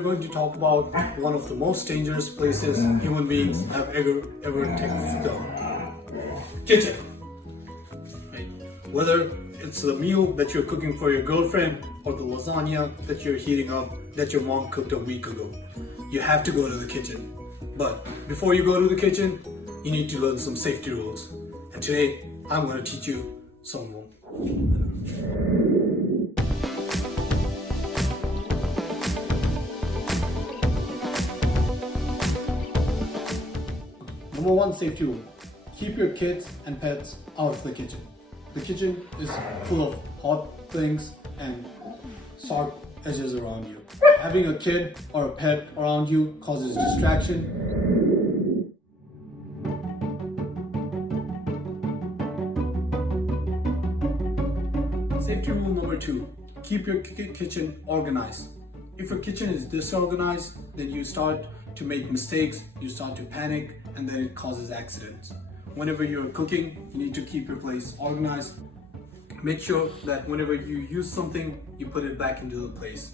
we're going to talk about one of the most dangerous places human beings have ever taken the kitchen. Right? Whether it's the meal that you're cooking for your girlfriend or the lasagna that you're heating up that your mom cooked a week ago, you have to go to the kitchen. But before you go to the kitchen, you need to learn some safety rules. And today, I'm going to teach you some of them. Number one safety rule: keep your kids and pets out of the kitchen. The kitchen is full of hot things and sharp edges around you. Having a kid or a pet around you causes distraction. Safety rule number two: keep your kitchen organized. If your kitchen is disorganized, then you start to make mistakes, you start to panic, and then it causes accidents. Whenever you're cooking, you need to keep your place organized. Make sure that whenever you use something, you put it back into the place.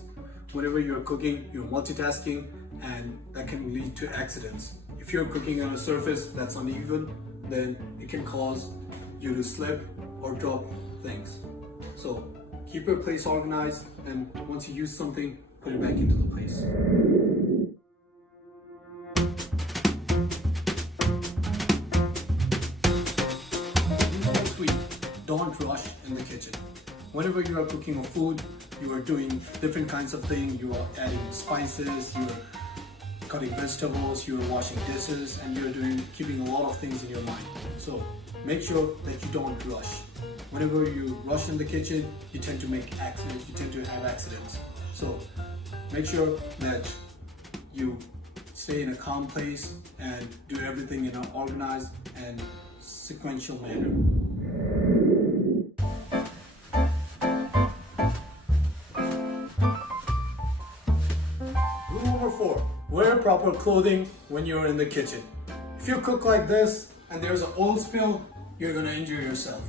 Whenever you're cooking, you're multitasking, and that can lead to accidents. If you're cooking on a surface that's uneven, then it can cause you to slip or drop things. So keep your place organized, and once you use something, put it back into the place. Number three: don't rush in the kitchen. Whenever you are cooking food, you are doing different kinds of things. You are adding spices, you are cutting vegetables, you are washing dishes, and you are keeping a lot of things in your mind. So make sure that you don't rush. Whenever you rush in the kitchen, you tend to make accidents, you tend to have accidents. So make sure that you stay in a calm place and do everything in an organized and sequential manner. Rule number four: wear proper clothing when you're in the kitchen. If you cook like this and there's an oil spill, you're gonna injure yourself.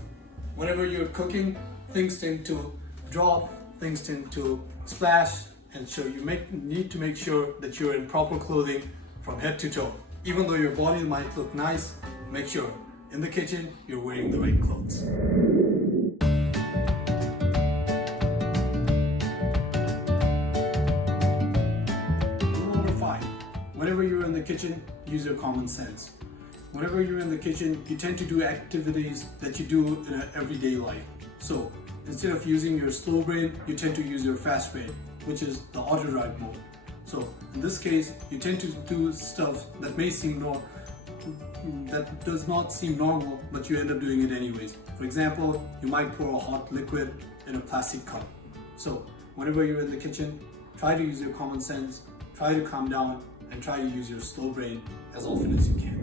Whenever you're cooking, things tend to drop, things tend to splash, and so you need to make sure that you're in proper clothing from head to toe. Even though your body might look nice, make sure in the kitchen you're wearing the right clothes. Rule number five: whenever you're in the kitchen, use your common sense. Whenever you're in the kitchen, you tend to do activities that you do in an everyday life. So instead of using your slow brain, you tend to use your fast brain, which is the auto drive mode. So in this case, you tend to do stuff that that does not seem normal, but you end up doing it anyways. For example, you might pour a hot liquid in a plastic cup. So whenever you're in the kitchen, try to use your common sense, try to calm down, and try to use your slow brain as often as you can.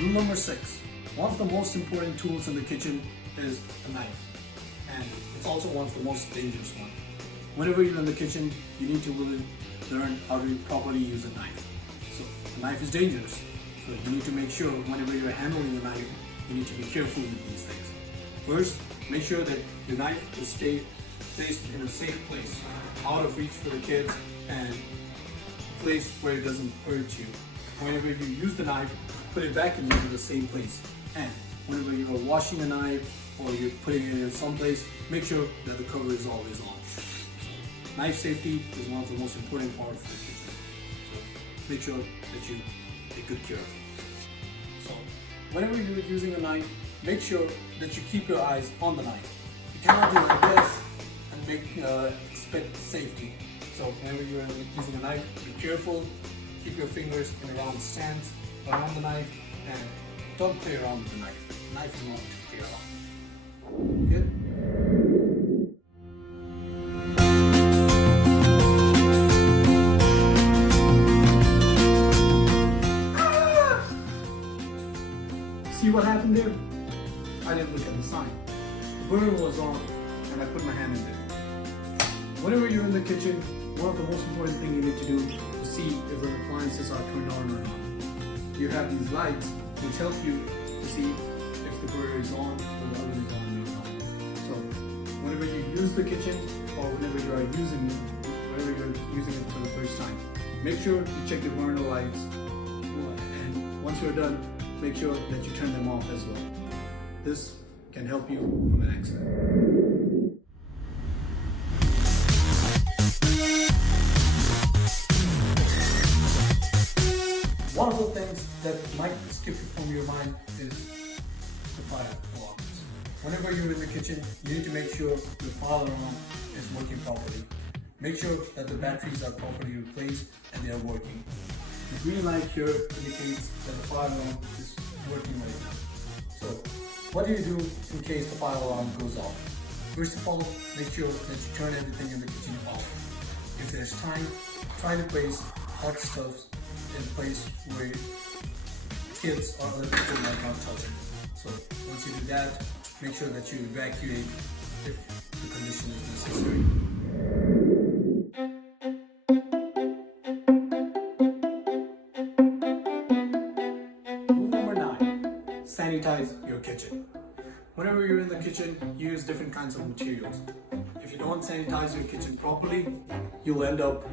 Rule number six: one of the most important tools in the kitchen is a knife, and it's also one of the most dangerous ones. Whenever you're in the kitchen, you need to really learn how to properly use a knife. So a knife is dangerous, so you need to make sure whenever you're handling a knife, you need to be careful with these things. First, make sure that your knife is placed in a safe place, out of reach for the kids, and a place where it doesn't hurt you. Whenever you use the knife, put it back into the same place. And whenever you are washing a knife or you're putting it in some place, make sure that the cover is always on. So, knife safety is one of the most important parts of the kitchen. So make sure that you take good care of it. So whenever you're using a knife, make sure that you keep your eyes on the knife. You cannot do like this and expect safety. So whenever you're using a knife, be careful. Keep your fingers in a round stance around the knife, and don't play around with the knife. The knife is not to play around. Good? See what happened there? I didn't look at the sign. The burner was on, and I put my hand in there. Whenever you're in the kitchen, one of the most important things you need to do to see if the appliances are turned on or not. You have these lights which help you to see if the burner is on or the oven is on or not. So whenever you use the kitchen or whenever you're using it for the first time, make sure you check the burner lights, and once you're done, make sure that you turn them off as well. This can help you from an accident. One of the things that might skip from your mind is the fire alarms. Whenever you're in the kitchen, you need to make sure the fire alarm is working properly. Make sure that the batteries are properly replaced and they are working. The green light here indicates that the fire alarm is working right now. So, what do you do in case the fire alarm goes off? First of all, make sure that you turn everything in the kitchen off. If there's time, try to place hot stoves in a place where kids or other people might not touch it. So once you do that, make sure that you evacuate if the condition is necessary. Rule number 9, sanitize your kitchen. Whenever you're in the kitchen, use different kinds of materials. If you don't sanitize your kitchen properly, you'll end up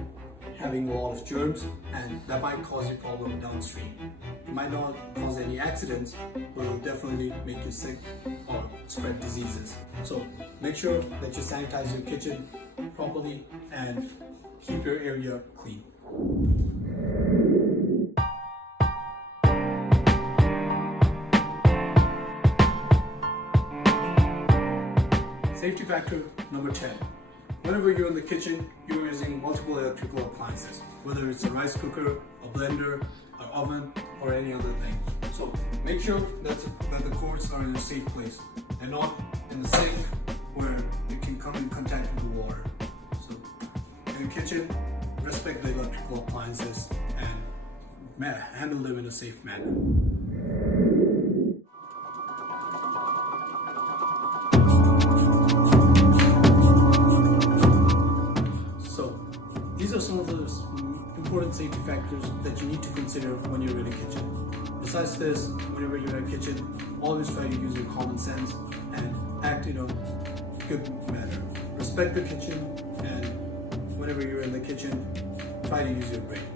having a lot of germs, and that might cause you problem downstream. It might not cause any accidents, but it will definitely make you sick or spread diseases. So make sure that you sanitize your kitchen properly and keep your area clean. Safety factor number 10. Whenever you're in the kitchen, you're using multiple electrical appliances, whether it's a rice cooker, a blender, an oven, or any other thing. So make sure that the cords are in a safe place and not in the sink where it can come in contact with the water. So in the kitchen, respect the electrical appliances and handle them in a safe manner. These are some of the important safety factors that you need to consider when you're in a kitchen. Besides this, whenever you're in a kitchen, always try to use your common sense and act in a good manner. Respect the kitchen, and whenever you're in the kitchen, try to use your brain.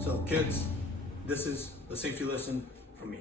So kids, this is the safety lesson from me.